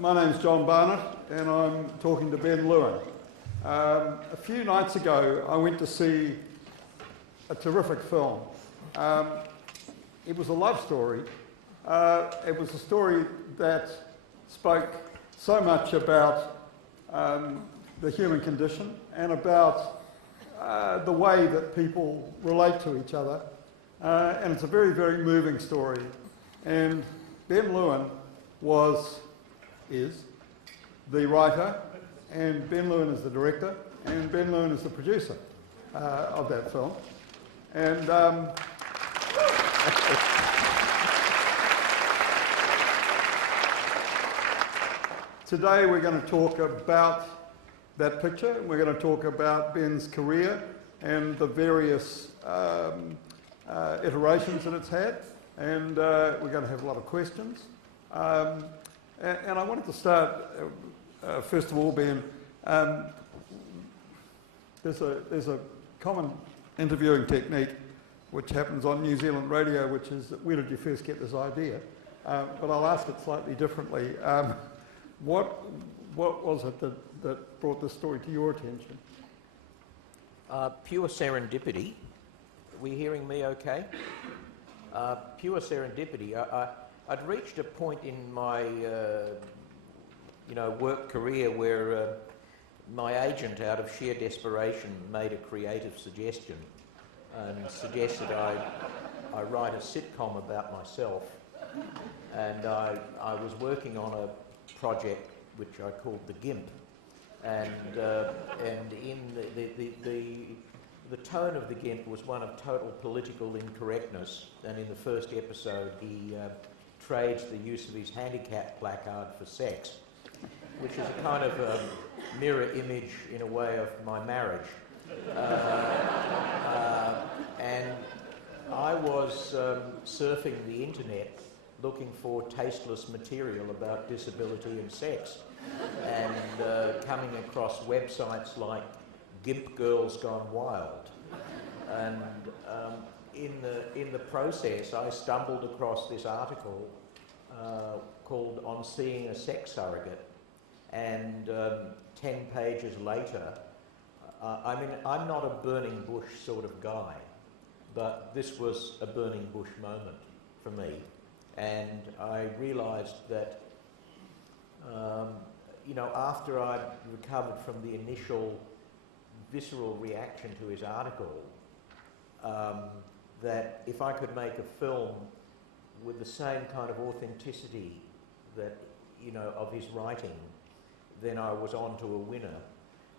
My name's John Barnett and I'm talking to Ben Lewin. A few nights ago I went to see a terrific film. It was a love story. It was a story that spoke so much about the human condition and about the way that people relate to each other. And it's a very, very moving story. And Ben Lewin is the writer, and Ben Lewin is the director, and Ben Lewin is the producer of that film. And today we're going to talk about that picture. We're going to talk about Ben's career and the various iterations that it's had, and we're going to have a lot of questions. And I wanted to start, first of all, Ben, there's a common interviewing technique which happens on New Zealand radio, which is, where did you first get this idea? But I'll ask it slightly differently. What was it that brought this story to your attention? Pure serendipity. Are we hearing me okay? Pure serendipity. I'd reached a point in my work career where my agent, out of sheer desperation, made a creative suggestion and suggested I write a sitcom about myself. And I was working on a project which I called The Gimp. And in the tone of The Gimp was one of total political incorrectness. And in the first episode, he trades the use of his handicap placard for sex, which is a kind of a mirror image, in a way, of my marriage. And I was surfing the internet looking for tasteless material about disability and sex, and coming across websites like Gimp Girls Gone Wild. And in the process, I stumbled across this article called On Seeing a Sex Surrogate, and 10 pages later, I'm not a burning bush sort of guy, but this was a burning bush moment for me. And I realised that, after I'd recovered from the initial visceral reaction to his article, that if I could make a film with the same kind of authenticity that, of his writing, then I was on to a winner.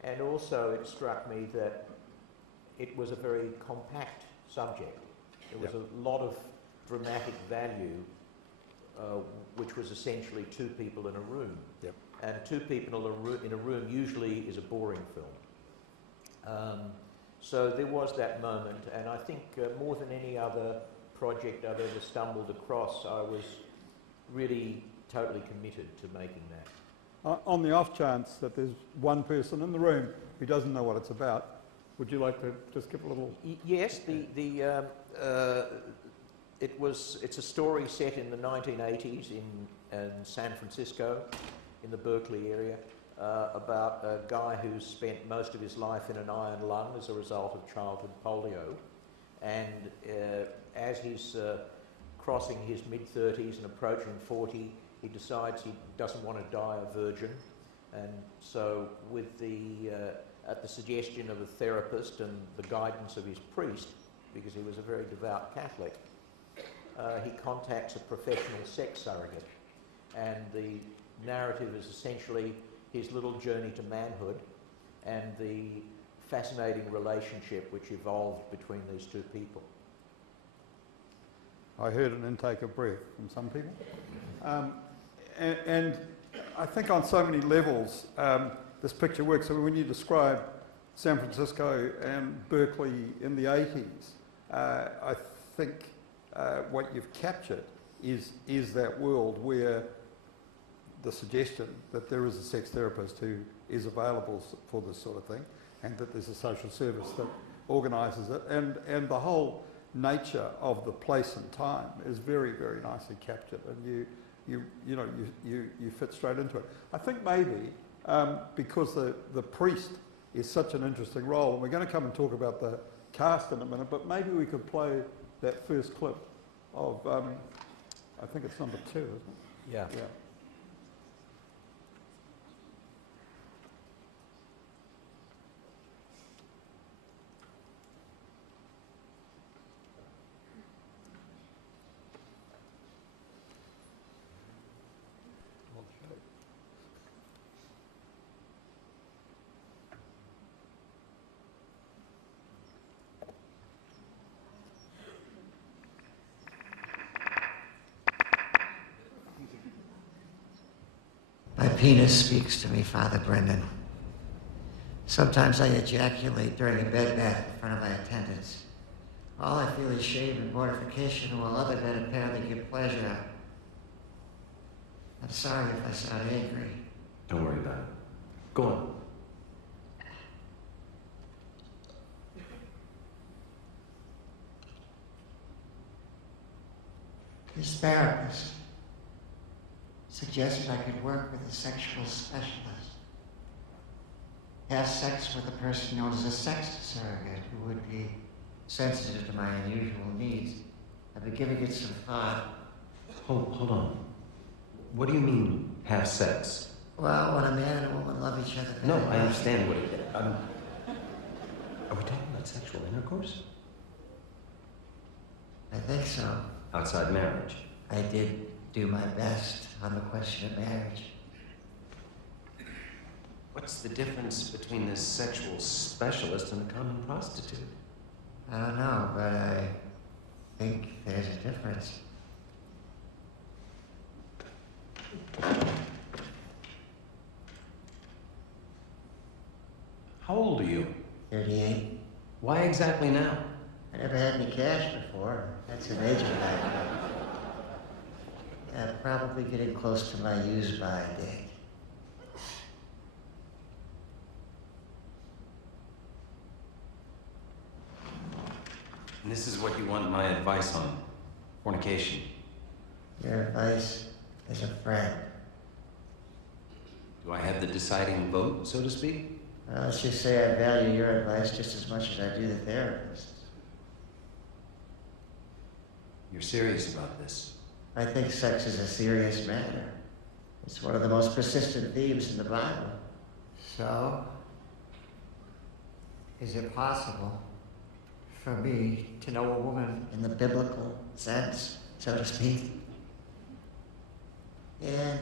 And also it struck me that it was a very compact subject. There was a lot of dramatic value, which was essentially two people in a room. Yep. And two people in a room usually is a boring film. So there was that moment, and I think more than any other project I've ever stumbled across, I was really totally committed to making that. On the off chance that there's one person in the room who doesn't know what it's about, would you like to just give a little... Yes, it's a story set in the 1980s in San Francisco, in the Berkeley area, about a guy who's spent most of his life in an iron lung as a result of childhood polio. And as he's crossing his mid-30s and approaching 40, he decides he doesn't want to die a virgin. And so at the suggestion of a therapist and the guidance of his priest, because he was a very devout Catholic, he contacts a professional sex surrogate. And the narrative is essentially his little journey to manhood and the fascinating relationship which evolved between these two people. I heard an intake of breath from some people. And I think on so many levels this picture works. So when you describe San Francisco and Berkeley in the 80s, I think what you've captured is that world where the suggestion that there is a sex therapist who is available for this sort of thing, and that there's a social service that organises it, and the whole nature of the place and time is very, very nicely captured. And you fit straight into it. I think maybe because the priest is such an interesting role, and we're going to come and talk about the cast in a minute, but maybe we could play that first clip of, I think it's number 2, isn't it? Yeah. Yeah. My penis speaks to me, Father Brendan. Sometimes I ejaculate during a bed bath in front of my attendants. All I feel is shame and mortification, while other men apparently get pleasure. I'm sorry if I sound angry. Don't worry about it. Go on. This therapist suggested I could work with a sexual specialist. Have sex with a person known as a sex surrogate who would be sensitive to my unusual needs. I've been giving it some thought. Hold on. What do you mean, have sex? Well, when a man and a woman love each other... No, I understand what it is. Are we talking about sexual intercourse? I think so. Outside marriage? I did do my best on the question of marriage. What's the difference between this sexual specialist and a common prostitute? I don't know, but I think there's a difference. How old are you? 38. Why exactly now? I never had any cash before. That's an age factor. Yeah, probably getting close to my use-by date. And this is what you want my advice on? Fornication? Your advice as a friend. Do I have the deciding vote, so to speak? Well, let's just say I value your advice just as much as I do the therapist's. You're serious about this? I think sex is a serious matter. It's one of the most persistent themes in the Bible. So, is it possible for me to know a woman in the biblical sense, so to speak? And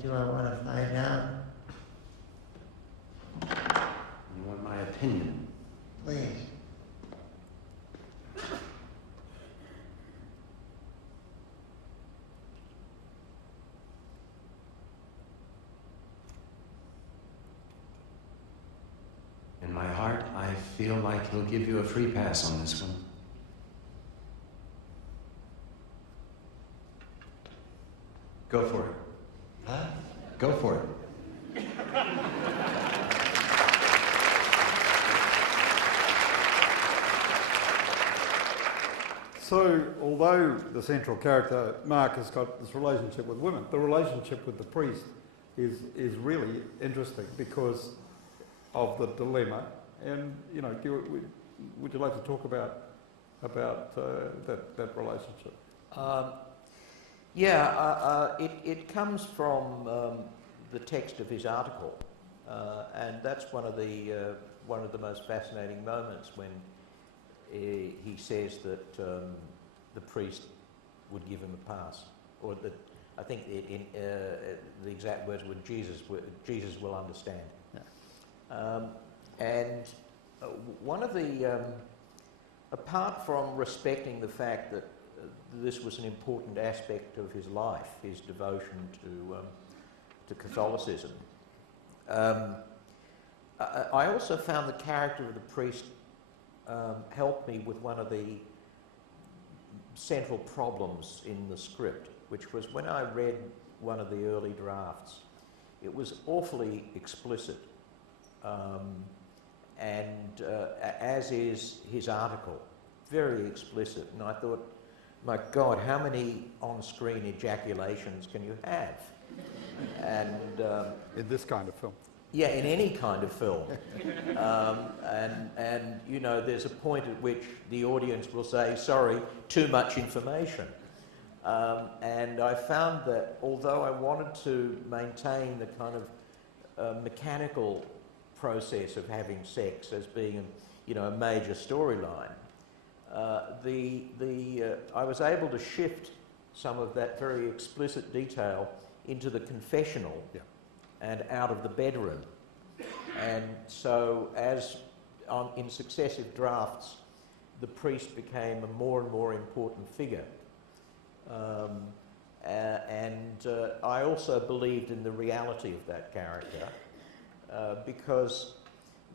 do I want to find out? You want my opinion? Please. In my heart, I feel like he'll give you a free pass on this one. Go for it. Huh? Go for it. So, although the central character, Mark, has got this relationship with women, the relationship with the priest is really interesting because of the dilemma. And, you know, would you like to talk about that relationship? It comes from the text of his article, and that's one of the most fascinating moments when he says that the priest would give him a pass, or that I think the exact words were Jesus will understand. Yeah. And one of the apart from respecting the fact that this was an important aspect of his life, his devotion to Catholicism. I also found the character of the priest helped me with one of the central problems in the script, which was when I read one of the early drafts, it was awfully explicit, and as is his article, very explicit, and I thought, my God, how many on-screen ejaculations can you have? And In this kind of film. yeah, in any kind of film. And you know, there's a point at which the audience will say, sorry, too much information. And I found that although I wanted to maintain the kind of mechanical process of having sex as being, you know, a major storyline, I was able to shift some of that very explicit detail into the confessional. Yeah. And out of the bedroom. And so as in successive drafts, the priest became a more and more important figure. I also believed in the reality of that character because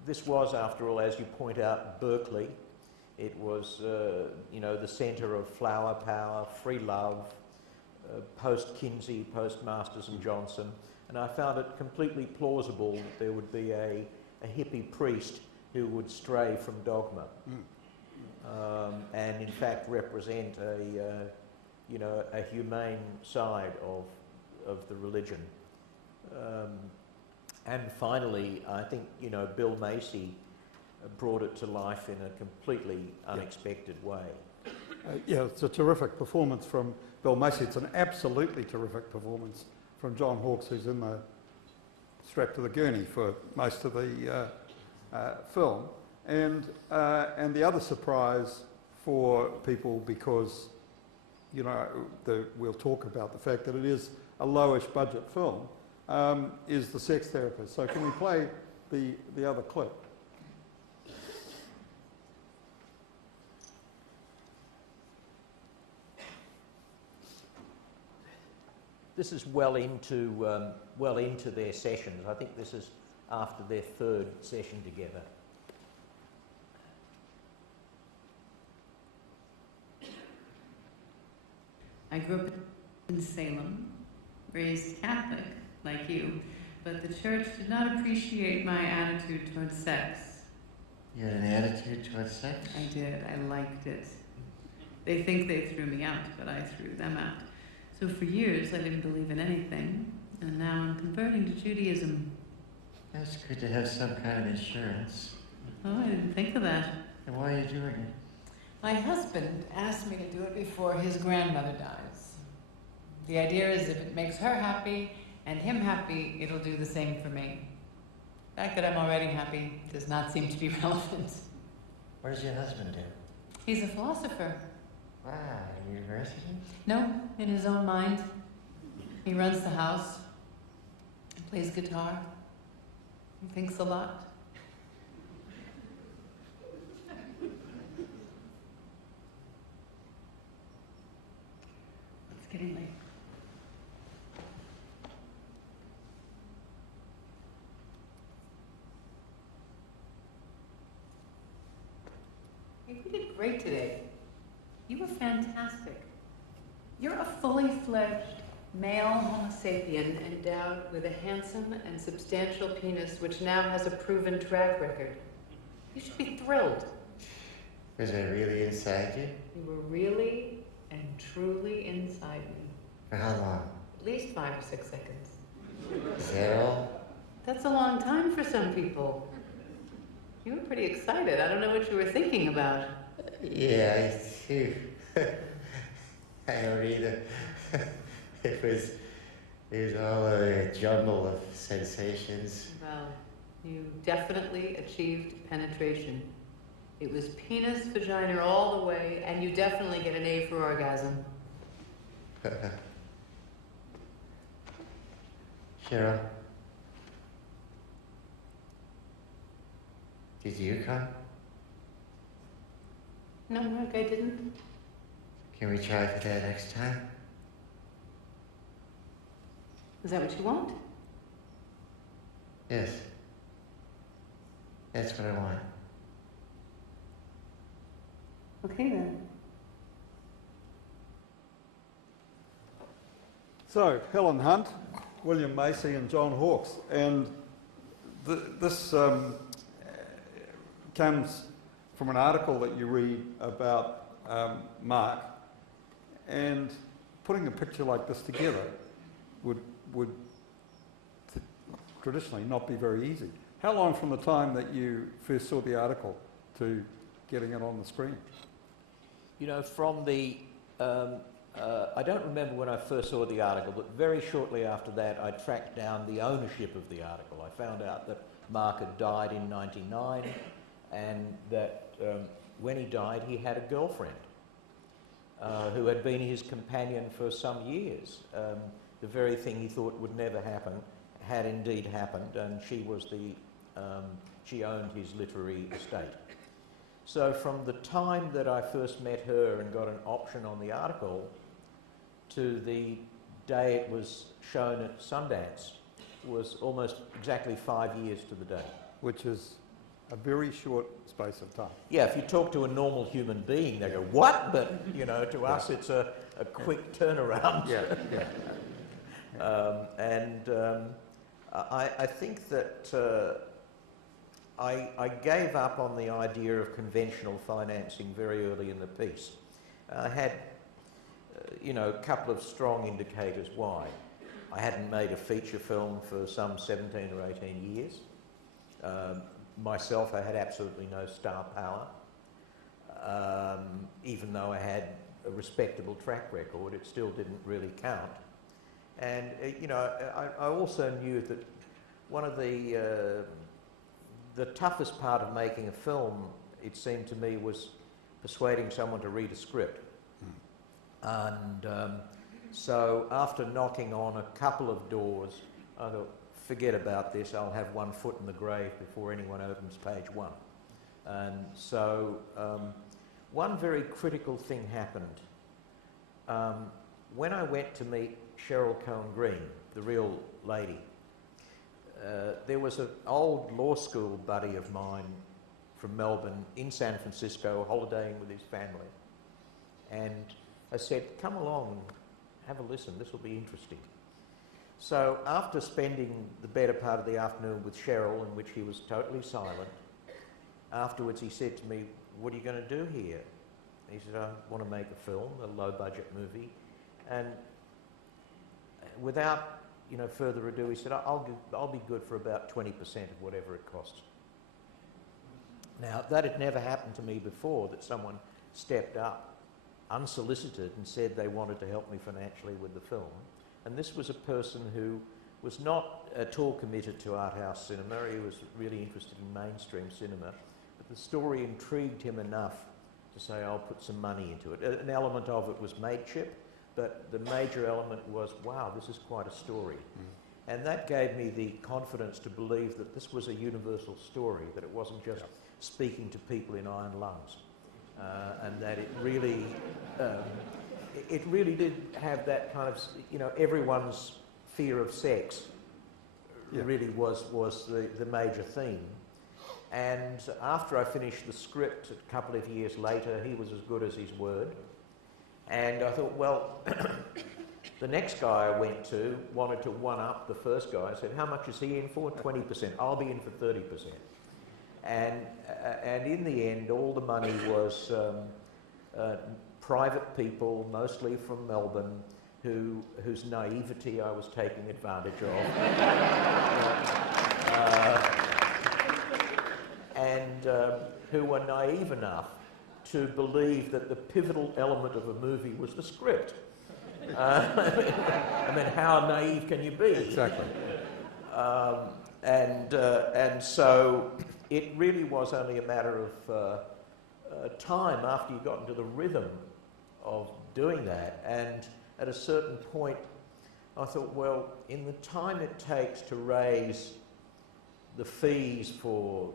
this was, after all, as you point out, Berkeley. It was, you know, the centre of flower power, free love, post-Kinsey, post-Masters and Johnson. And I found it completely plausible that there would be a hippie priest who would stray from dogma, and in fact represent you know, a humane side of the religion. And finally, I think, you know, Bill Macy brought it to life in a completely unexpected way. Yeah, it's a terrific performance from Bill Macy. It's an absolutely terrific performance from John Hawkes, who's in the strapped to the gurney for most of the film. And the other surprise for people, because, you know, we'll talk about the fact that it is a lowish budget film, is the sex therapist. So can we play the other clip? This is well into their sessions. I think this is after their third session together. I grew up in Salem, raised Catholic, like you, but the church did not appreciate my attitude towards sex. You had an attitude towards sex? I did. I liked it. They think they threw me out, but I threw them out. So for years, I didn't believe in anything, and now I'm converting to Judaism. It's good to have some kind of insurance. Oh, I didn't think of that. And why are you doing it? My husband asked me to do it before his grandmother dies. The idea is if it makes her happy and him happy, it'll do the same for me. The fact that I'm already happy does not seem to be relevant. What does your husband do? He's a philosopher. Wow, university? No, in his own mind. He runs the house, plays guitar, he thinks a lot. It's getting late. Hey, you did great today. You were fantastic. You're a fully fledged male Homo sapien endowed with a handsome and substantial penis which now has a proven track record. You should be thrilled. Was I really inside you? You were really and truly inside me. For how long? At least 5 or 6 seconds. Is that all? That's a long time for some people. You were pretty excited. I don't know what you were thinking about. Yeah, I do. I don't either. It was all a jumble of sensations. Well, you definitely achieved penetration. It was penis, vagina all the way, and you definitely get an A for orgasm. Cheryl, did you come? No, Mark, I didn't. Can we try for that next time? Is that what you want? Yes. That's what I want. Okay, then. So, Helen Hunt, William Macy and John Hawkes. And this comes from an article that you read about Mark And putting a picture like this together would traditionally not be very easy. How long from the time that you first saw the article to getting it on the screen? You know, from the, I don't remember when I first saw the article, but very shortly after that I tracked down the ownership of the article. I found out that Mark had died in '99 and that when he died he had a girlfriend who had been his companion for some years. The very thing he thought would never happen had indeed happened, and she was the, she owned his literary estate. So from the time that I first met her and got an option on the article to the day it was shown at Sundance was almost exactly 5 years to the day. Which is a very short space of time. Yeah, if you talk to a normal human being, they go, what? But, you know, to us it's a quick turnaround. Yeah, yeah. I think that I gave up on the idea of conventional financing very early in the piece. I had, you know, a couple of strong indicators why. I hadn't made a feature film for some 17 or 18 years. Myself, I had absolutely no star power. Even though I had a respectable track record, it still didn't really count. And, you know, I also knew that one of the toughest part of making a film, it seemed to me, was persuading someone to read a script. And so after knocking on a couple of doors, I thought, forget about this, I'll have one foot in the grave before anyone opens page one. And so one very critical thing happened. When I went to meet Cheryl Cohen-Green, the real lady, there was an old law school buddy of mine from Melbourne in San Francisco holidaying with his family. And I said, come along and have a listen, this will be interesting. So after spending the better part of the afternoon with Cheryl, in which he was totally silent, afterwards he said to me, what are you going to do here? He said, I want to make a film, a low-budget movie. And without, you know, further ado, he said, I'll be good for about 20% of whatever it costs. Now, that had never happened to me before, that someone stepped up unsolicited and said they wanted to help me financially with the film. And this was a person who was not at all committed to art house cinema. He was really interested in mainstream cinema. But the story intrigued him enough to say, I'll put some money into it. An element of it was mateship, but the major element was, wow, this is quite a story. And that gave me the confidence to believe that this was a universal story, that it wasn't just speaking to people in iron lungs. And that it really did have that kind of, you know, everyone's fear of sex really was the major theme. And after I finished the script, a couple of years later, he was as good as his word. And I thought, well, the next guy I went to wanted to one-up the first guy. I said, how much is he in for? 20%. I'll be in for 30%. And in the end, all the money was private people, mostly from Melbourne, whose naivety I was taking advantage of. And who were naive enough to believe that the pivotal element of a movie was the script. I mean, how naive can you be? Exactly. And so it really was only a matter of time after you got into the rhythm of doing that. And at a certain point, I thought, well, in the time it takes to raise the fees for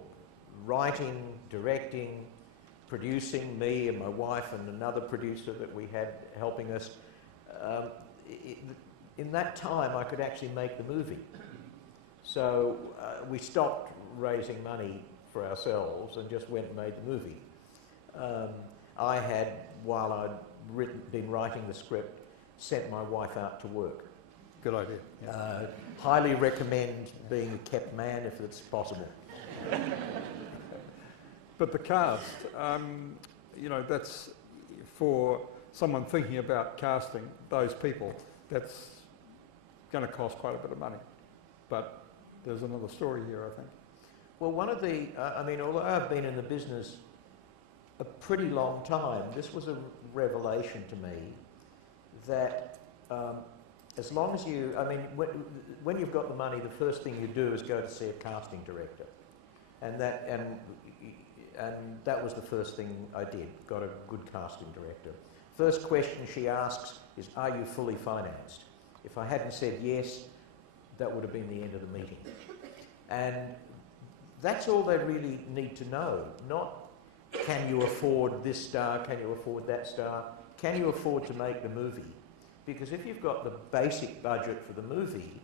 writing, directing, producing, me and my wife and another producer that we had helping us, in that time I could actually make the movie. So we stopped raising money for ourselves and just went and made the movie. I had, while I'd been writing the script, sent my wife out to work. Good idea. Highly recommend being a kept man if it's possible. But the cast, you know, that's for someone thinking about casting those people, that's going to cost quite a bit of money. But there's another story here, I think. Well, one of the, I mean, although I've been in the business a pretty long time, this was a revelation to me that as long as you, I mean, when you've got the money, the first thing you do is go to see a casting director. And that was the first thing I did, got a good casting director. First question she asks is, are you fully financed? If I hadn't said yes, that would have been the end of the meeting. And that's all they really need to know, not can you afford this star, can you afford that star, can you afford to make the movie? Because if you've got the basic budget for the movie,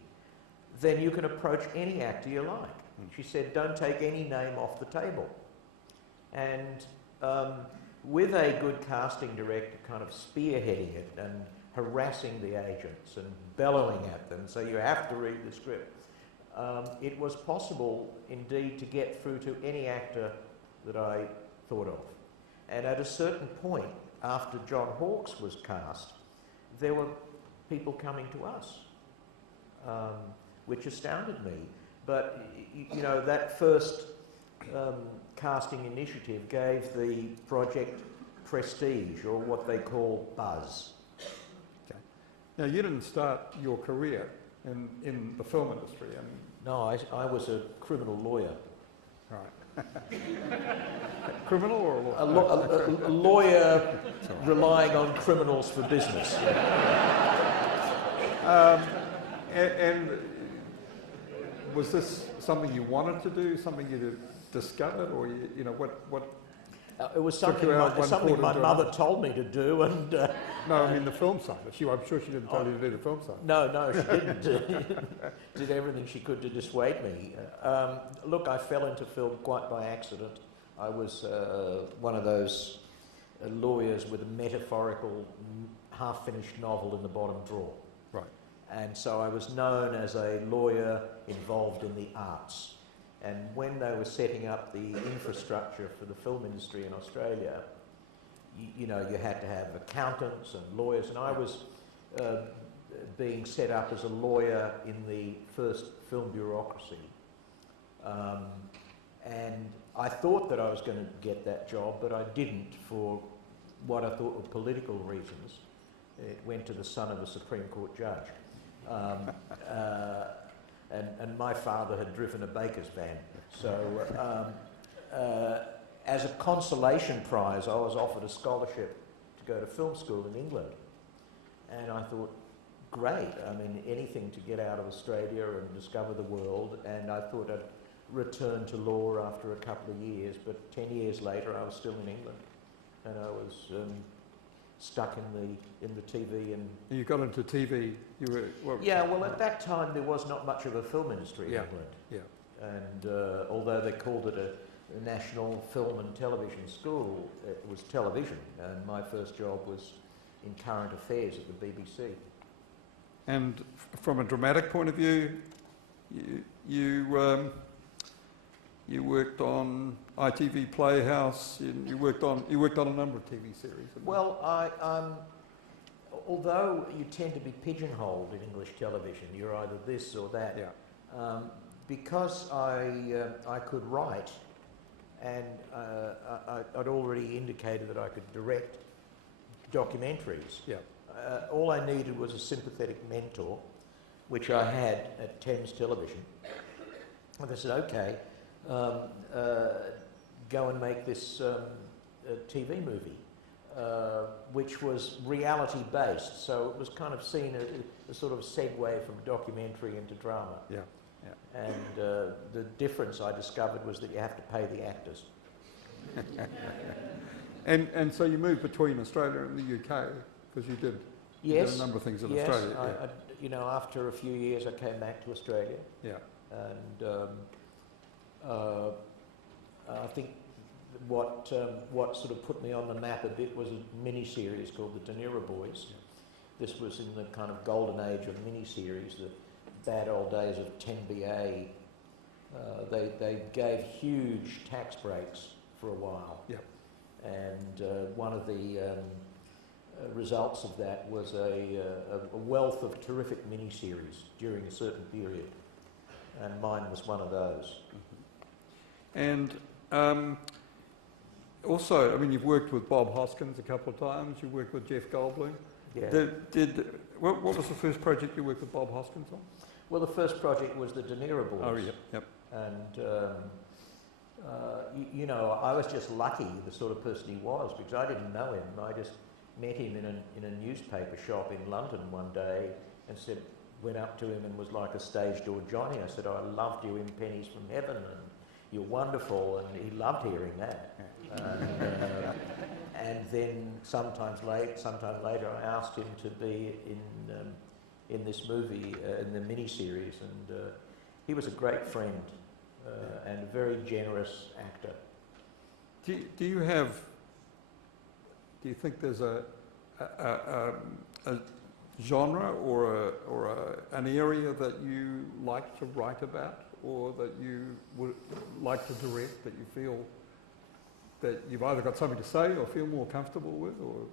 then you can approach any actor you like. She said, don't take any name off the table. And with a good casting director kind of spearheading it and harassing the agents and bellowing at them, so you have to read the script, it was possible indeed to get through to any actor that I thought of. And at a certain point, after John Hawkes was cast, there were people coming to us, which astounded me. But, you know, that first casting initiative gave the project prestige, or what they call buzz. Okay. Now, you didn't start your career in the film industry. No, I was a criminal lawyer. Right. Criminal or what? A lawyer relying on criminals for business. And was this something you wanted to do, something you discovered, or you know what? It was Took you out something my into mother told me to do, and No, I mean the film side. I'm sure she didn't tell you to do the film side. no, she didn't. Did everything she could to dissuade me. Look, I fell into film quite by accident. I was one of those lawyers with a metaphorical, half-finished novel in the bottom drawer. Right. And so I was known as a lawyer involved in the arts. And when they were setting up the infrastructure for the film industry in Australia, you know, you had to have accountants and lawyers, and I was being set up as a lawyer in the first film bureaucracy. And I thought that I was going to get that job, but I didn't for what I thought were political reasons. It went to the son of a Supreme Court judge. And my father had driven a baker's van. So as a consolation prize, I was offered a scholarship to go to film school in England. And I thought, great, I mean, anything to get out of Australia and discover the world. And I thought I'd return to law after a couple of years, but 10 years later I was still in England. And I was stuck in the TV. And You got into TV. You were yeah. Well, at that time there was not much of a film industry in England. Yeah. And although they called it a national film and television school, it was television. And my first job was in current affairs at the BBC. And from a dramatic point of view, you worked on ITV Playhouse. You worked on a number of TV series. Well, although you tend to be pigeonholed in English television, you're either this or that. Yeah. Because I could write, and I'd already indicated that I could direct documentaries. Yeah. All I needed was a sympathetic mentor, which I had at Thames Television. And they said, okay, go and make this TV movie, which was reality-based. So it was kind of seen as a sort of segue from documentary into drama. Yeah. And the difference I discovered was that you have to pay the actors. And so you moved between Australia and the UK because you did a number of things in Australia. Yes, you know, after a few years I came back to Australia. Yeah. And I think what sort of put me on the map a bit was a mini-series called The De Niro Boys. Yeah. This was in the kind of golden age of mini-series, the bad old days of 10BA. They gave huge tax breaks for a while. Yeah. And one of the results of that was a wealth of terrific miniseries during a certain period, and mine was one of those. And also, I mean, you've worked with Bob Hoskins a couple of times. You worked with Jeff Goldblum. Yeah. What was the first project you worked with Bob Hoskins on? Well, the first project was the De Niro Boys. Oh, yep. And, you know, I was just lucky, the sort of person he was, because I didn't know him. I just met him in a newspaper shop in London one day and went up to him and was like a stage door Johnny. I said, "I loved you in Pennies from Heaven, and you're wonderful," and he loved hearing that. And then sometime later, I asked him to be in this movie, in the miniseries, and he was a great friend and a very generous actor. Do you think there's a genre or an area that you like to write about, or that you would like to direct, that you feel that you've either got something to say or feel more comfortable with, or?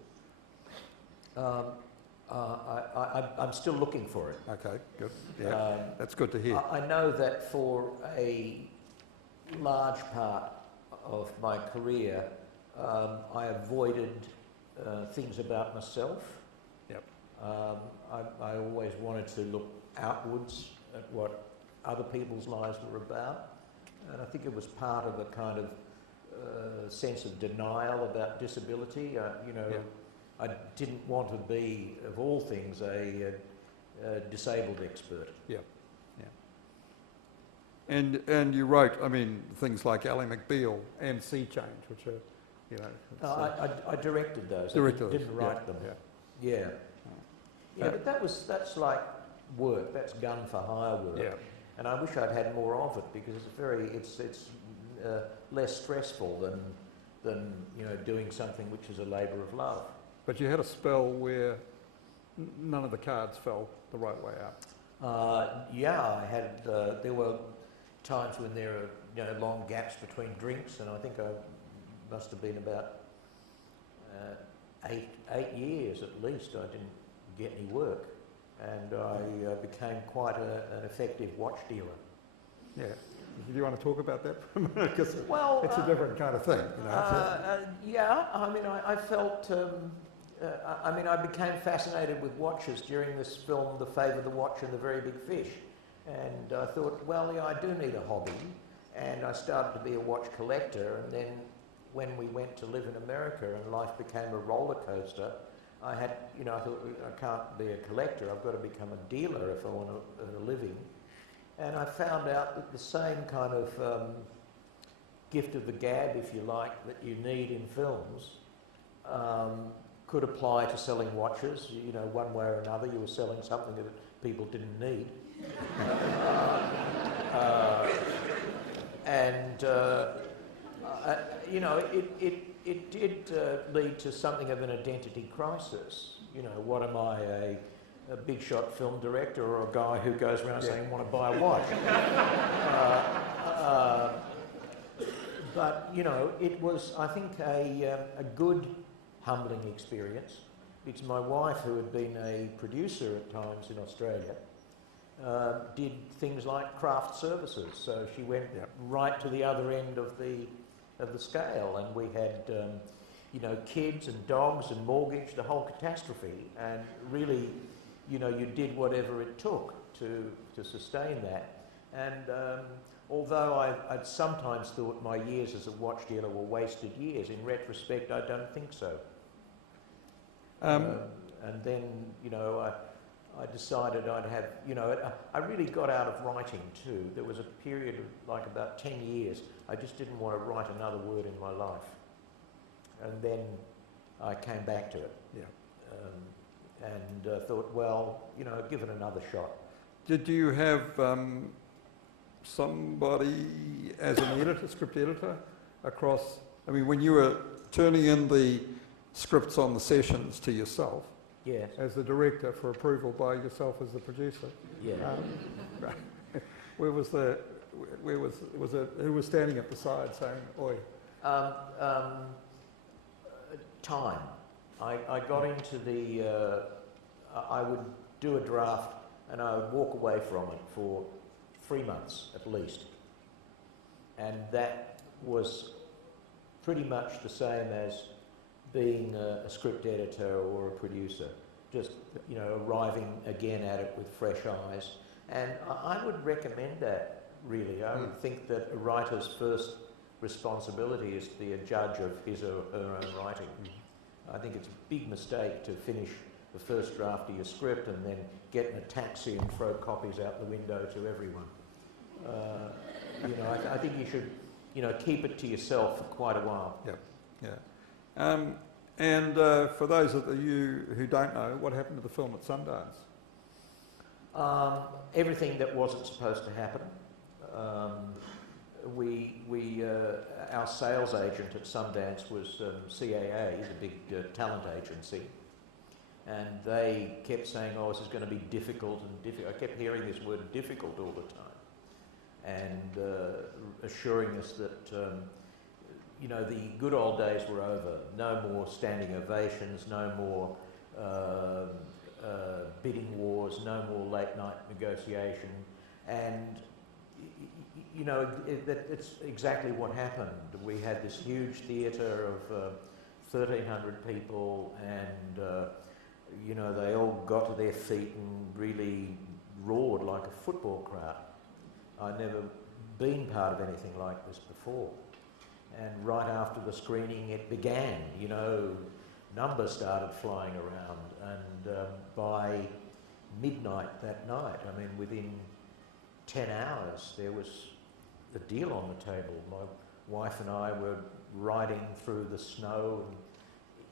I'm still looking for it. Okay, good. Yeah, that's good to hear. I know that for a large part of my career, I avoided things about myself. Yep. I always wanted to look outwards at what other people's lives were about, and I think it was part of a kind of sense of denial about disability. You know, yeah. I didn't want to be, of all things, a disabled expert. Yeah, yeah. And you wrote, I mean, things like Ally McBeal and Sea Change, which are, you know. I directed those. Directed I didn't write them. Yeah. Yeah, but that's like work. That's gun for hire work. Yeah. And I wish I'd had more of it, because it's less stressful than you know, doing something which is a labour of love. But you had a spell where none of the cards fell the right way out. Yeah, I had. There were times when there were, you know, long gaps between drinks, and I think I must have been about 8 years at least. I didn't get any work, and I became quite an effective watch dealer. Yeah. Do you want to talk about that for a minute? Because well, it's a different kind of thing, you know. Yeah, I mean, I felt. I mean, I became fascinated with watches during this film, The Favour of the Watch and The Very Big Fish. And I thought, well, yeah, I do need a hobby. And I started to be a watch collector. And then when we went to live in America and life became a roller coaster, I had, you know, I thought, I can't be a collector. I've got to become a dealer if I want to earn a living. And I found out that the same kind of gift of the gab, if you like, that you need in films, could apply to selling watches. You know, one way or another, you were selling something that people didn't need. You know, it did lead to something of an identity crisis. You know, what am I, a big shot film director, or a guy who goes around saying, "Want to buy a watch?" But you know, it was, I think, a good, humbling experience, because my wife, who had been a producer at times in Australia, did things like craft services. So she went right to the other end of the scale, and we had, you know, kids and dogs and mortgage, the whole catastrophe, and really, you know, you did whatever it took to sustain that. And although I'd sometimes thought my years as a watch dealer were wasted years, in retrospect, I don't think so. And then, you know, I decided I'd have, you know, I really got out of writing too. There was a period of like about 10 years, I just didn't want to write another word in my life. And then I came back to it. Yeah. And thought, well, you know, give it another shot. Did you have somebody as an editor, script editor, across, I mean, when you were turning in the scripts on the sessions to yourself, yes, as the director for approval by yourself as the producer? Yeah. Who was standing at the side saying, "Oi"? Time. I got into the, I would do a draft and I would walk away from it for 3 months at least. And that was pretty much the same as being a script editor or a producer. Just, you know, arriving again at it with fresh eyes. And I would recommend that, really. I would think that a writer's first responsibility is to be a judge of his or her own writing. I think it's a big mistake to finish the first draft of your script and then get in a taxi and throw copies out the window to everyone. You know, I think you should, you know, keep it to yourself for quite a while. Yep, yeah. And for those of you who don't know, what happened to the film at Sundance? Everything that wasn't supposed to happen. Our sales agent at Sundance was CAA, the big talent agency, and they kept saying, "Oh, this is going to be difficult and difficult." I kept hearing this word "difficult" all the time, and assuring us that you know, the good old days were over. No more standing ovations, no more bidding wars, no more late night negotiation, and you know, it's exactly what happened. We had this huge theatre of 1,300 people, and you know, they all got to their feet and really roared like a football crowd. I'd never been part of anything like this before. And right after the screening, it began. You know, numbers started flying around, and by midnight that night, I mean, within 10 hours, there was a deal on the table. My wife and I were riding through the snow and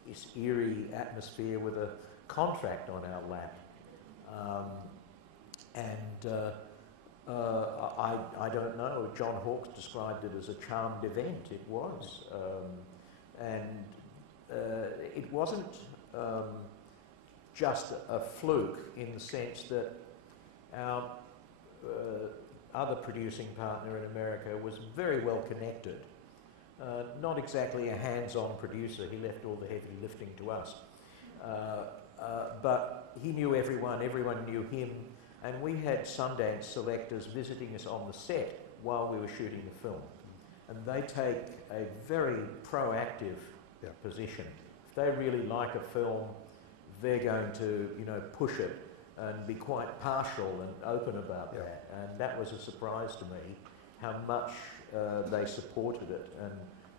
this eerie atmosphere with a contract on our lap. I don't know, John Hawkes described it as a charmed event. It was. It wasn't just a fluke in the sense that our other producing partner in America was very well connected. Not exactly a hands-on producer, he left all the heavy lifting to us. But he knew everyone knew him, and we had Sundance selectors visiting us on the set while we were shooting the film. And they take a very proactive position. If they really like a film, they're going to, you know, push it and be quite partial and open about that. And that was a surprise to me, how much they supported it and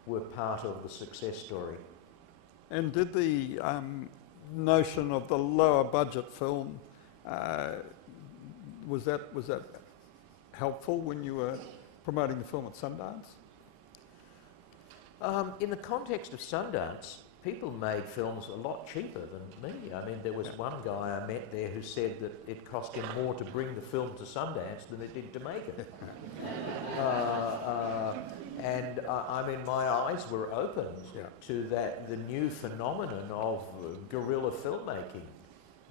were part of the success story. And did the notion of the lower budget film, was that helpful when you were promoting the film at Sundance? In the context of Sundance, people made films a lot cheaper than me. I mean, there was one guy I met there who said that it cost him more to bring the film to Sundance than it did to make it. I mean, my eyes were opened to the new phenomenon of guerrilla filmmaking.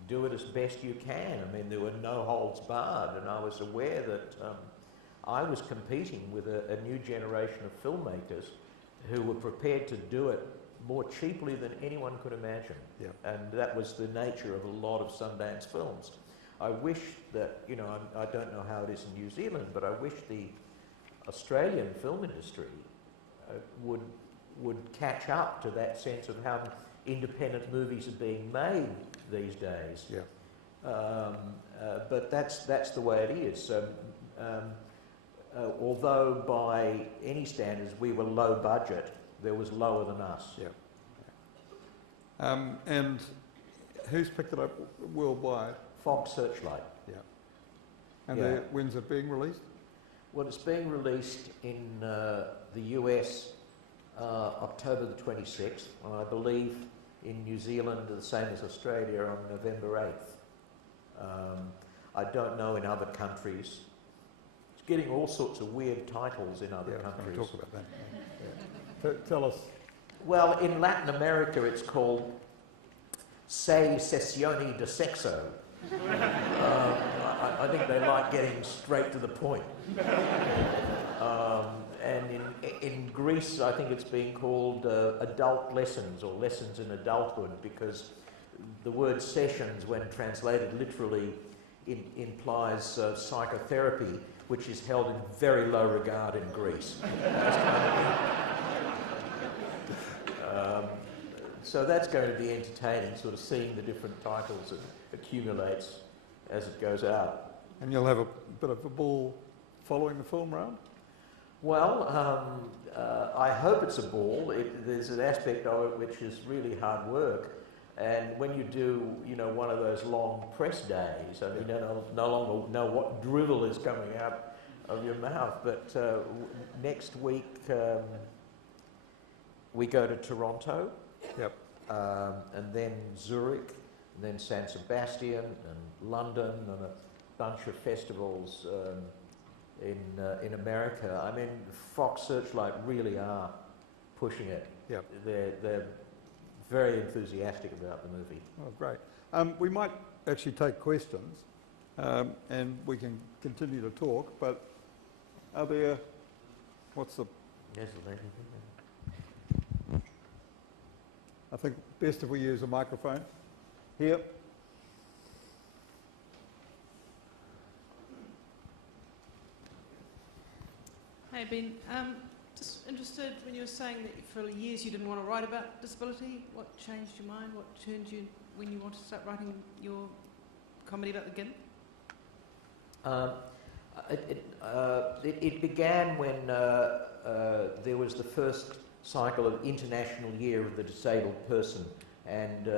Do it as best you can. I mean, there were no holds barred, and I was aware that I was competing with a new generation of filmmakers who were prepared to do it more cheaply than anyone could imagine. And that was the nature of a lot of Sundance films. I wish that, you know, I don't know how it is in New Zealand, but I wish the Australian film industry would catch up to that sense of how independent movies are being made these days. But that's the way it is. Although by any standards we were low budget, there was lower than us. And who's picked it up worldwide? Fox Searchlight. And when's it being released? Well, it's being released in the US October the 26th, and I believe in New Zealand the same as Australia on November 8th. I don't know in other countries. It's getting all sorts of weird titles in other countries. Talk about that. Tell us. Well, in Latin America it's called Sei Sessioni de Sexo. I think they like getting straight to the point. and in Greece, I think it's being called adult lessons or lessons in adulthood, because the word sessions, when translated literally, implies psychotherapy, which is held in very low regard in Greece. So that's going to be entertaining, sort of seeing the different titles that accumulates as it goes out. And you'll have a bit of a ball following the film round? Well, I hope it's a ball. There's an aspect of it which is really hard work. And when you do, you know, one of those long press days, I mean, you no longer know what drivel is coming out of your mouth. But next week we go to Toronto. Yep. And then Zurich, and then San Sebastian, and London, and a bunch of festivals in America. I mean, Fox Searchlight really are pushing it. Yep. They're very enthusiastic about the movie. Oh, great. We might actually take questions, and we can continue to talk, but are there, what's the... Yes, lady. I think best if we use a microphone. Here. Hey Ben, just interested when you were saying that for years you didn't want to write about disability. What changed your mind? What turned you when you wanted to start writing your comedy about the Gin? It began when there was the first cycle of International Year of the Disabled Person, and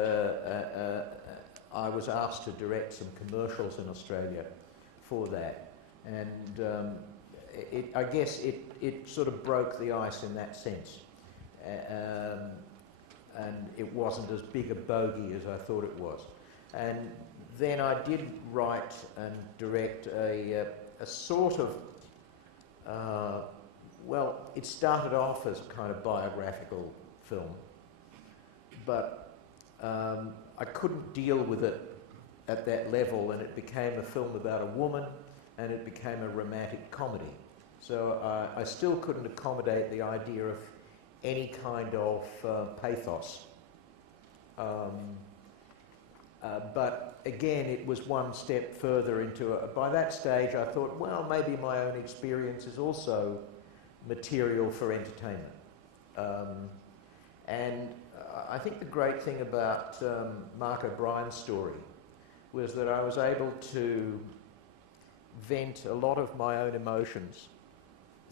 I was asked to direct some commercials in Australia for that, and I guess it sort of broke the ice in that sense, and it wasn't as big a bogey as I thought it was. And then I did write and direct a sort of well, it started off as a kind of biographical film, but I couldn't deal with it at that level, and it became a film about a woman, and it became a romantic comedy. So I still couldn't accommodate the idea of any kind of pathos. But again, it was one step further into it. By that stage, I thought, well, maybe my own experience is also material for entertainment. And I think the great thing about Mark O'Brien's story was that I was able to vent a lot of my own emotions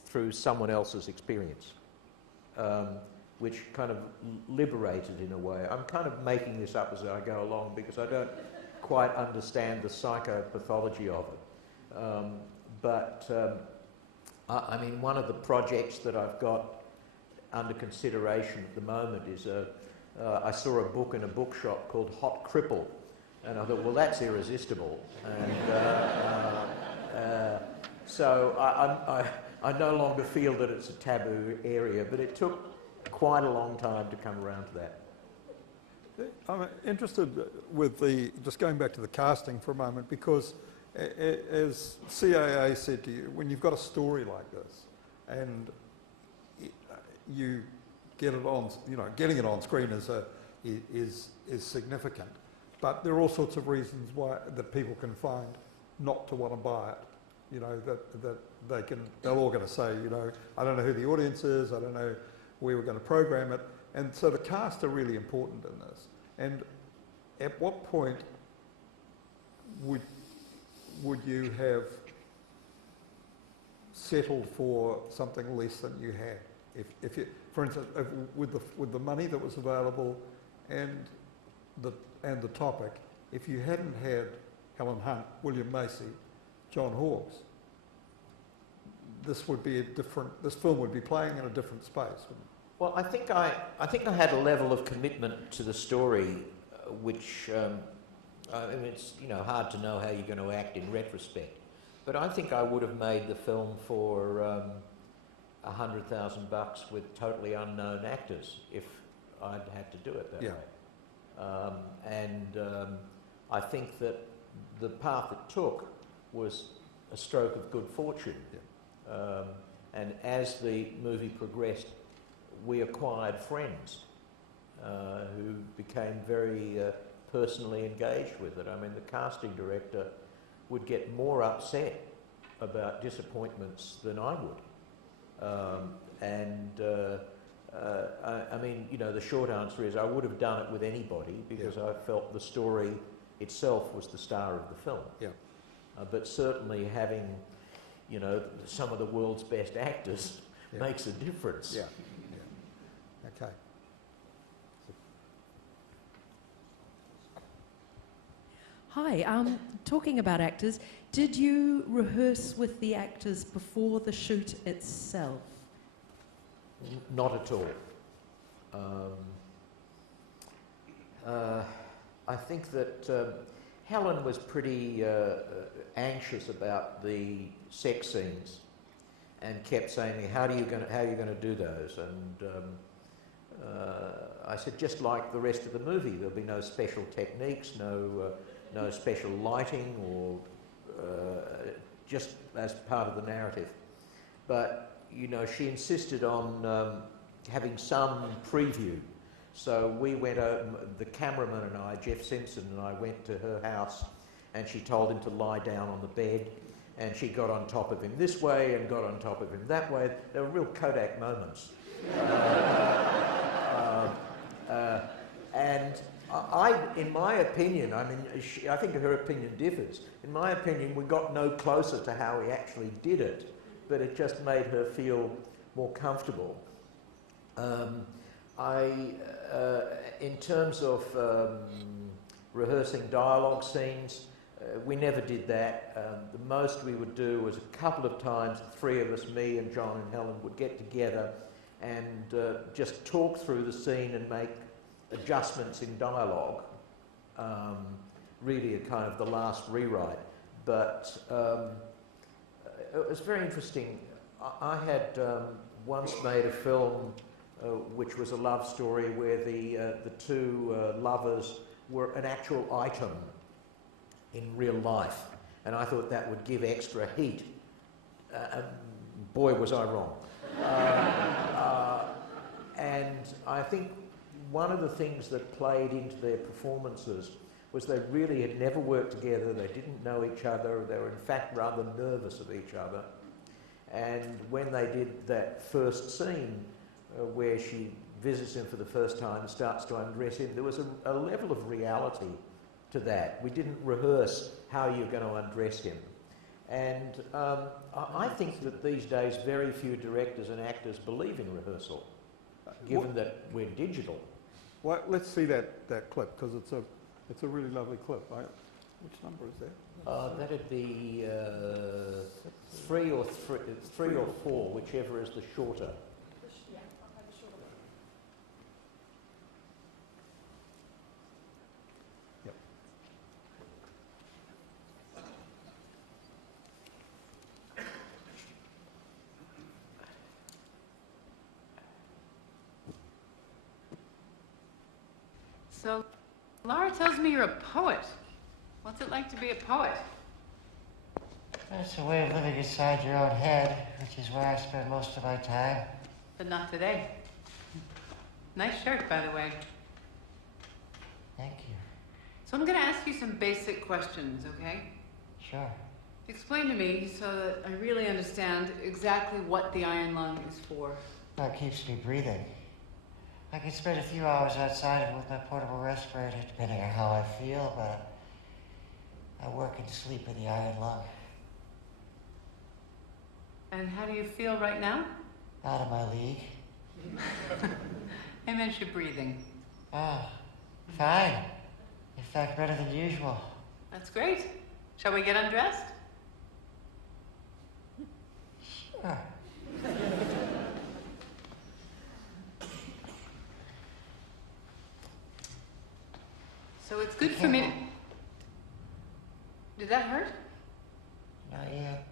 through someone else's experience, which kind of liberated in a way. I'm kind of making this up as I go along because I don't quite understand the psychopathology of it. I mean, one of the projects that I've got under consideration at the moment is I saw a book in a bookshop called Hot Cripple, and I thought, well, that's irresistible. And so I no longer feel that it's a taboo area, but it took quite a long time to come around to that. I'm interested with just going back to the casting for a moment, because as CAA said to you, when you've got a story like this and you get it on, you know, getting it on screen is significant, but there are all sorts of reasons why that people can find not to want to buy it. You know, that they're all going to say, you know, I don't know who the audience is, I don't know where we're going to program it, and so the cast are really important in this. And at what point would you have settled for something less than you had? If you, for instance, with the money that was available and the topic, if you hadn't had Helen Hunt, William Macy, John Hawkes, this film would be playing in a different space. Well, I think I had a level of commitment to the story, which I mean, it's hard to know how you're going to act in retrospect, but I think I would have made the film for $100,000 with totally unknown actors if I'd had to do it that way. I think that the path it took was a stroke of good fortune. And as the movie progressed, we acquired friends who became very personally engaged with it. I mean, the casting director would get more upset about disappointments than I would. I mean, you know, the short answer is I would have done it with anybody because I felt the story itself was the star of the film. Yeah. But certainly having, you know, some of the world's best actors makes a difference. Yeah. Okay. Hi, talking about actors, did you rehearse with the actors before the shoot itself? Not at all. I think that Helen was pretty anxious about the sex scenes and kept saying to me, how are you going to do those? And I said, just like the rest of the movie, there'll be no special techniques, no special lighting, or just as part of the narrative. But you know, she insisted on having some preview. So we went over, the cameraman and I, Jeff Simpson and I, went to her house, and she told him to lie down on the bed, and she got on top of him this way and got on top of him that way. They were real Kodak moments. And in my opinion, I mean, I think her opinion differs. In my opinion, we got no closer to how he actually did it, but it just made her feel more comfortable. In terms of rehearsing dialogue scenes, we never did that. The most we would do was a couple of times, the three of us, me and John and Helen, would get together and just talk through the scene and make adjustments in dialogue. Really a kind of the last rewrite. But it was very interesting. I had once made a film which was a love story where the two lovers were an actual item in real life, and I thought that would give extra heat. Boy, was I wrong. And I think one of the things that played into their performances was they really had never worked together, they didn't know each other, they were in fact rather nervous of each other. And when they did that first scene where she visits him for the first time and starts to undress him, there was a level of reality to that. We didn't rehearse how you're going to undress him. And I think that these days very few directors and actors believe in rehearsal, given that we're digital. Well, let's see that clip, because it's a really lovely clip. Which number is that? That'd be three or four, whichever is the shorter. Yep. So, Laura tells me you're a poet. What's it like to be a poet? It's a way of living inside your own head, which is where I spend most of my time. But not today. Nice shirt, by the way. Thank you. So I'm going to ask you some basic questions, okay? Sure. Explain to me so that I really understand exactly what the iron lung is for. Well, it keeps me breathing. I can spend a few hours outside of it with my portable respirator, depending on how I feel, but I work and sleep in the iron lung. And how do you feel right now? Out of my league. I meant your breathing. Ah, fine. In fact, better than usual. That's great. Shall we get undressed? Sure. So it's good for me to... Did that hurt? Not yet.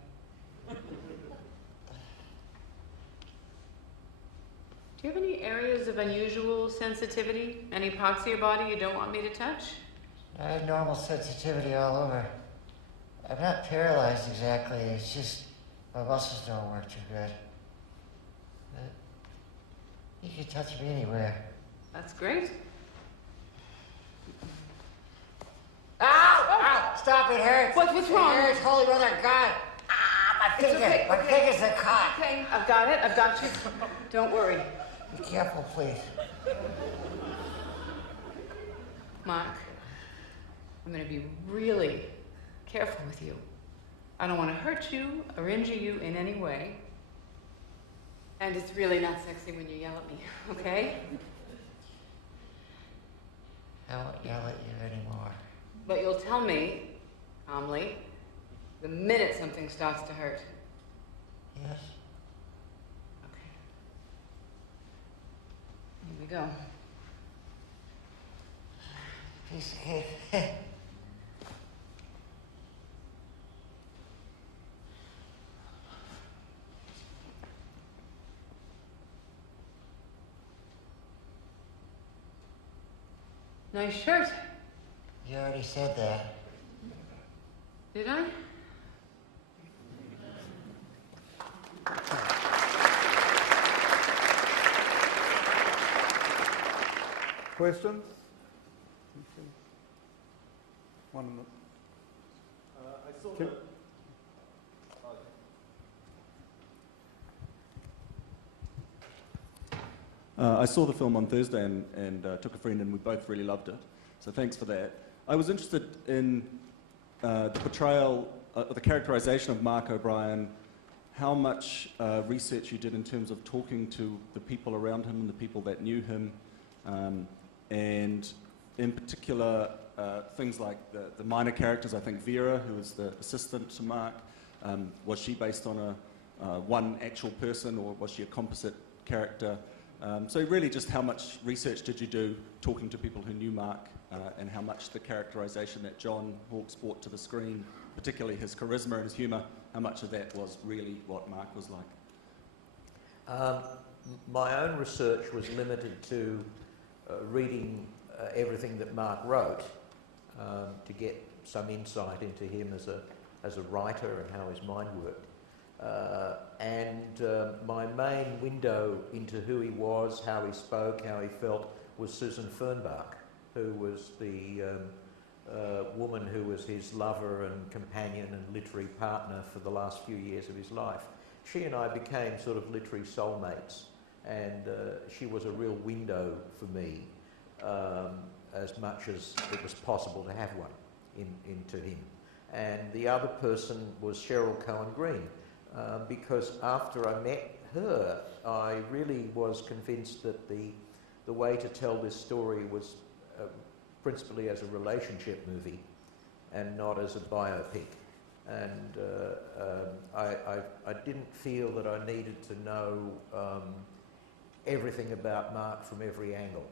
Do you have any areas of unusual sensitivity? Any parts of your body you don't want me to touch? I have normal sensitivity all over. I'm not paralyzed exactly, it's just my muscles don't work too good. You can touch me anywhere. That's great. Ow! Ow! Stop, it hurts. What's wrong? It hurts, Holy Mother of God. Ah, my It's finger. okay, My okay. fingers are caught. Okay, I've got it. I've got you. Don't worry. Be careful, please. Mark, I'm going to be really careful with you. I don't want to hurt you or injure you in any way. And it's really not sexy when you yell at me, okay? I won't yell at you anymore. But you'll tell me, calmly, the minute something starts to hurt. Yes? Okay. Here we go. Piece of cake. Nice shirt. You already said that. Did I? Questions? 1 minute. I saw Can- the. I saw the film on Thursday and took a friend, and we both really loved it. So thanks for that. I was interested in the portrayal, the characterization of Mark O'Brien, how much research you did in terms of talking to the people around him and the people that knew him, and in particular things like the minor characters. I think Vera, who was the assistant to Mark, was she based on one actual person, or was she a composite character? So really just how much research did you do talking to people who knew Mark, and how much the characterization that John Hawkes brought to the screen, particularly his charisma and his humour, how much of that was really what Mark was like? My own research was limited to reading everything that Mark wrote to get some insight into him as a writer and how his mind worked. My main window into who he was, how he spoke, how he felt, was Susan Fernbach, who was the woman who was his lover and companion and literary partner for the last few years of his life. She and I became sort of literary soulmates, and she was a real window for me, as much as it was possible to have one into him. And the other person was Cheryl Cohen Green, because after I met her, I really was convinced that the way to tell this story was principally as a relationship movie and not as a biopic. And I didn't feel that I needed to know everything about Mark from every angle.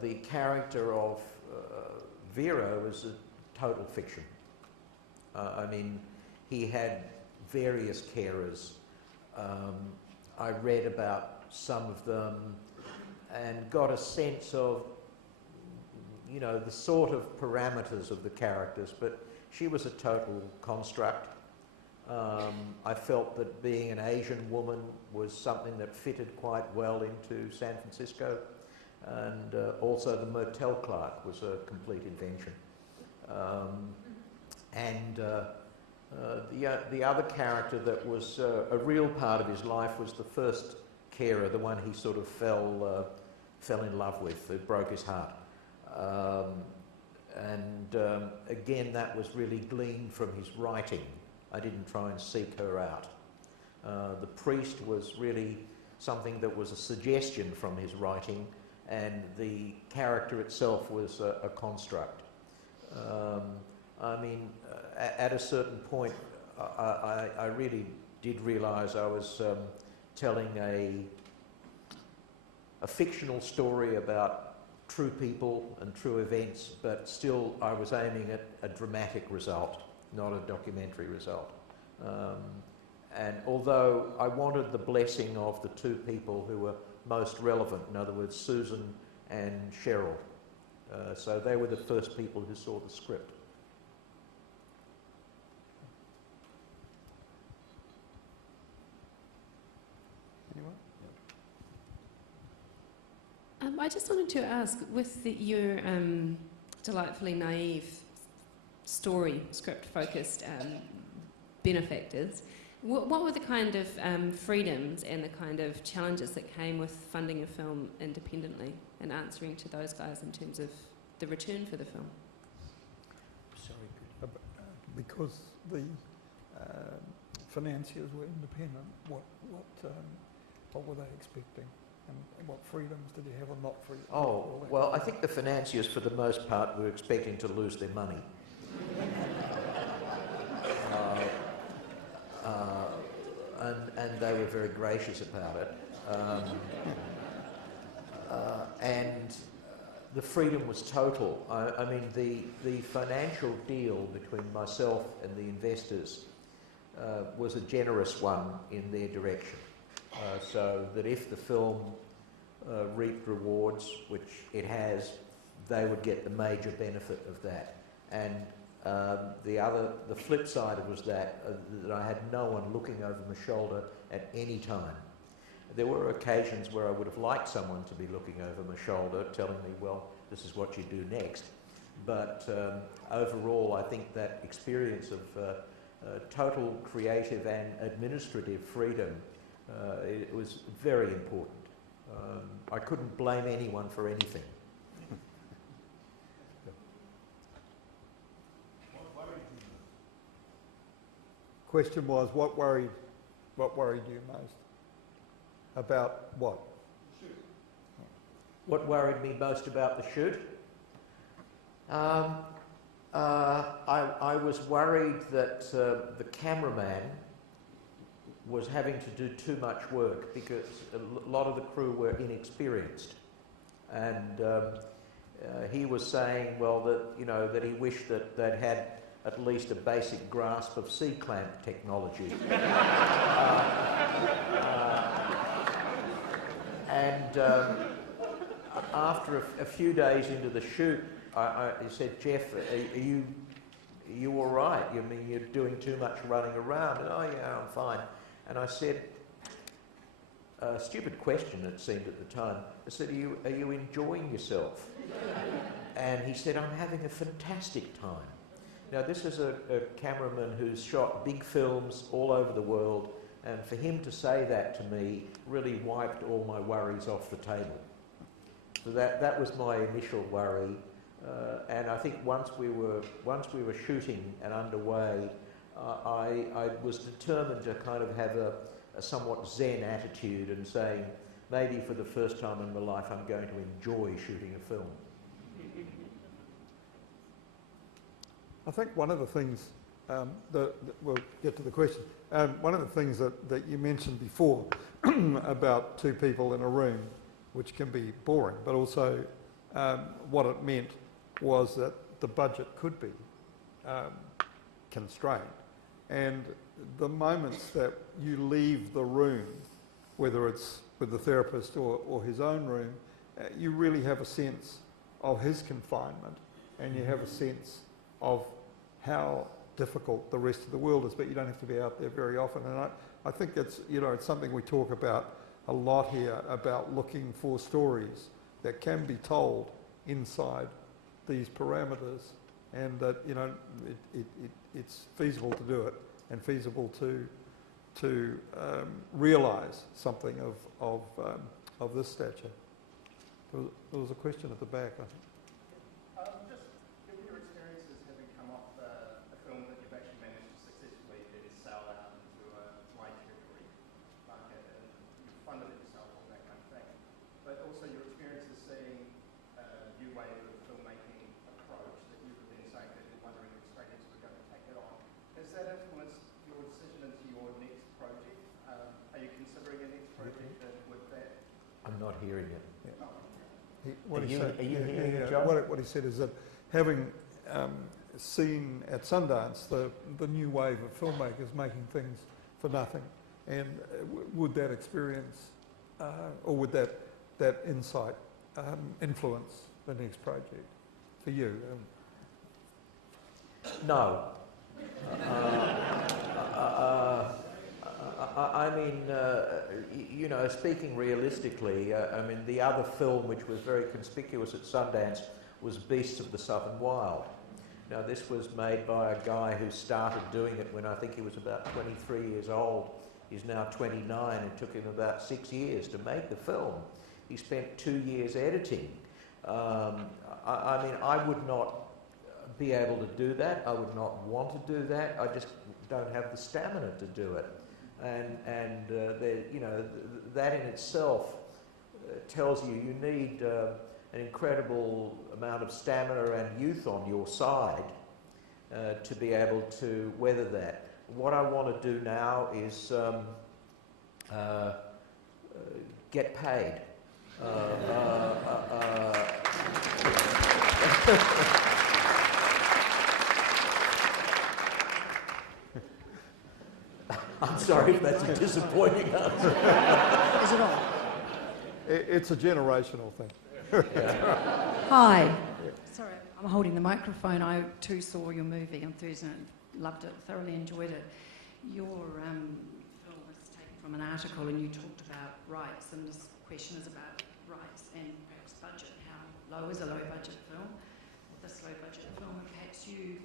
The character of Vera was a total fiction. I mean, he had various carers. I read about some of them and got a sense of, you know, the sort of parameters of the characters, but she was a total construct. I felt that being an Asian woman was something that fitted quite well into San Francisco, and also the motel clerk was a complete invention. The other character that was a real part of his life was the first carer, the one he sort of fell in love with, who broke his heart. Again, that was really gleaned from his writing. I didn't try and seek her out. The priest was really something that was a suggestion from his writing, and the character itself was a construct. At a certain point, I really did realise I was telling a fictional story about true people and true events, but still I was aiming at a dramatic result, not a documentary result. And although I wanted the blessing of the two people who were most relevant, in other words, Susan and Cheryl, so they were the first people who saw the script. I just wanted to ask, with your delightfully naive story, script-focused benefactors, what were the kind of freedoms and the kind of challenges that came with funding a film independently and answering to those guys in terms of the return for the film? Sorry. Because the financiers were independent, what were they expecting? And what freedoms did you have or not freedom? Oh, well, I think the financiers, for the most part, were expecting to lose their money. And they were very gracious about it. And the freedom was total. I mean, the financial deal between myself and the investors was a generous one in their direction. So that if the film reaped rewards, which it has, they would get the major benefit of that. And the flip side was that I had no one looking over my shoulder at any time. There were occasions where I would have liked someone to be looking over my shoulder, telling me, well, this is what you do next. But overall, I think that experience of total creative and administrative freedom, it was very important. I couldn't blame anyone for anything. Question was, what worried you most? About what? What worried me most about the shoot? I was worried that the cameraman was having to do too much work because a lot of the crew were inexperienced, and he was saying, well, that he wished that they'd had at least a basic grasp of C-clamp technology. And after a few days into the shoot, he said, Jeff, are you all right? You mean you're doing too much running around? And, oh yeah, I'm fine. And I said, a stupid question it seemed at the time. I said, are you enjoying yourself? And he said, I'm having a fantastic time. Now, this is a cameraman who's shot big films all over the world, and for him to say that to me really wiped all my worries off the table. So that was my initial worry, and I think once we were shooting and underway, I was determined to kind of have a somewhat zen attitude and saying, maybe for the first time in my life I'm going to enjoy shooting a film. I think one of the things, we'll get to the question, one of the things that you mentioned before about two people in a room, which can be boring, but also what it meant was that the budget could be constrained. And the moments that you leave the room, whether it's with the therapist or his own room, you really have a sense of his confinement, and you have a sense of how difficult the rest of the world is, but you don't have to be out there very often. And I think it's something we talk about a lot here, about looking for stories that can be told inside these parameters, and that it's feasible to do it, and feasible to realise something of this stature. There was a question at the back, I think. Just given your experiences having come off a film that you've actually managed to successfully sell out into a wide territory market, and you've funded it yourself, all that kind of thing, but also your experiences seeing a new wave of filmmaking approach that you were then saying that you're wondering if Australians were going to take it on. Has that influenced your decision into your next project? Are you considering a next project with that? I'm not hearing it. What Are he you said, hearing it, John? What he said is that having seen at Sundance the new wave of filmmakers making things for nothing, and would that experience or would that insight influence the next project for you? I mean, you know, speaking realistically, I mean, the other film which was very conspicuous at Sundance was Beasts of the Southern Wild. Now, this was made by a guy who started doing it when I think he was about 23 years old. He's now 29. It took him about 6 years to make the film. He spent 2 years editing. I mean, I would not be able to do that. I would not want to do that. I just don't have the stamina to do it. And you know, that in itself tells you you need an incredible amount of stamina and youth on your side to be able to weather that. What I want to do now is get paid. I'm sorry if that's a disappointing answer. Is it all? It's a generational thing. Hi. Sorry, I'm holding the microphone. I too saw your movie on Thursday and loved it, thoroughly enjoyed it. Your film was taken from an article and you talked about rights, and this question is about rights and perhaps budget. How low is a low budget film? This low budget film, and perhaps you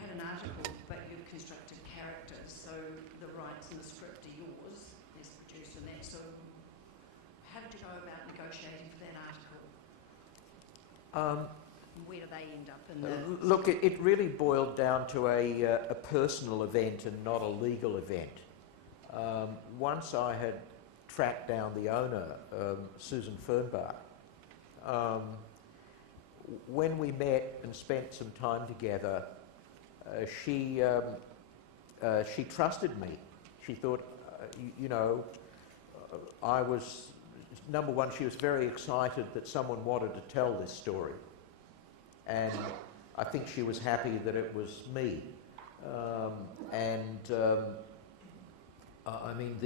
had an article but you've constructed characters, so the rights and the script are yours as producer and that. So how did you go about negotiating for that article? Where do they end up in the... Look, it really boiled down to a personal event and not a legal event. Once I had tracked down the owner, Susan Fernbach, when we met and spent some time together, she trusted me. She thought, you know, I was... Number one, she was very excited that someone wanted to tell this story. And I think she was happy that it was me. I mean,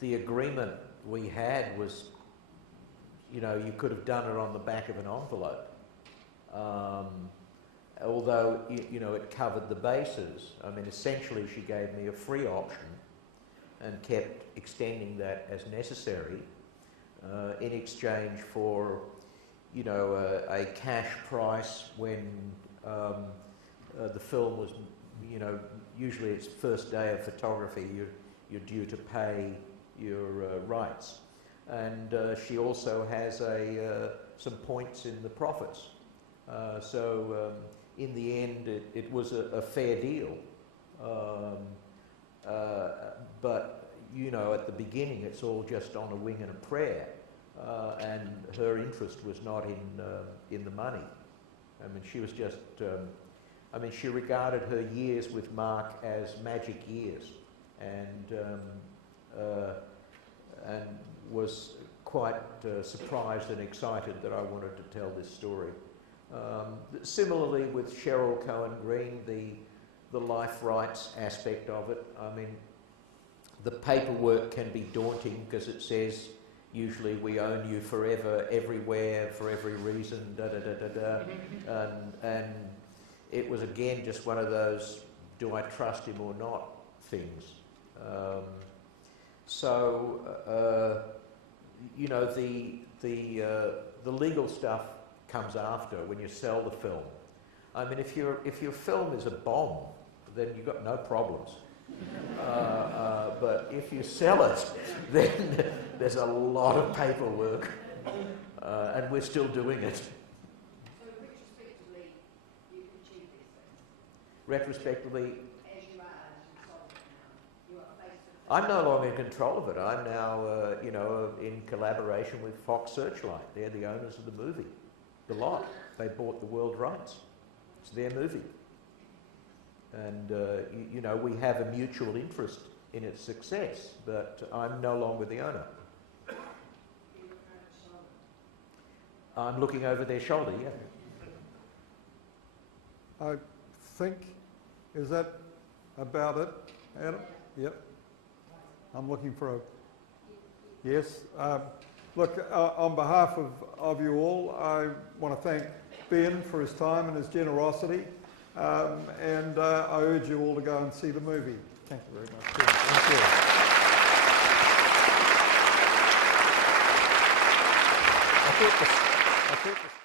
the agreement we had was, you know, you could have done it on the back of an envelope. Although, you know, it covered the bases. I mean, essentially she gave me a free option and kept extending that as necessary in exchange for, you know, a cash price when the film was, you know, usually it's first day of photography, you're due to pay your rights. And she also has some points in the profits. So in the end, it was a fair deal. But, you know, at the beginning, it's all just on a wing and a prayer. And her interest was not in the money. I mean, she was just... I mean, she regarded her years with Mark as magic years. And was quite surprised and excited that I wanted to tell this story. Similarly with Cheryl Cohen-Green, the life rights aspect of it. I mean, the paperwork can be daunting because it says usually we own you forever, everywhere, for every reason, and it was again just one of those do I trust him or not things. You know, the legal stuff comes after when you sell the film. I mean, if your film is a bomb, then you've got no problems. But if you sell it, then there's a lot of paperwork, and we're still doing it. So retrospectively, you can achieve these things? Retrospectively, As you solve it now, you are faced with... I'm no longer in control of it. I'm now, you know, in collaboration with Fox Searchlight. They're the owners of the movie, the lot. They bought the world rights. It's their movie. And, you know, we have a mutual interest in its success, but I'm no longer the owner. I'm looking over their shoulder, yeah. I think, is that about it, Adam? Yep. I'm looking for a yes. Look, on behalf of you all, I want to thank Ben for his time and his generosity, and I urge you all to go and see the movie. Thank you very much. Thank you. I thought the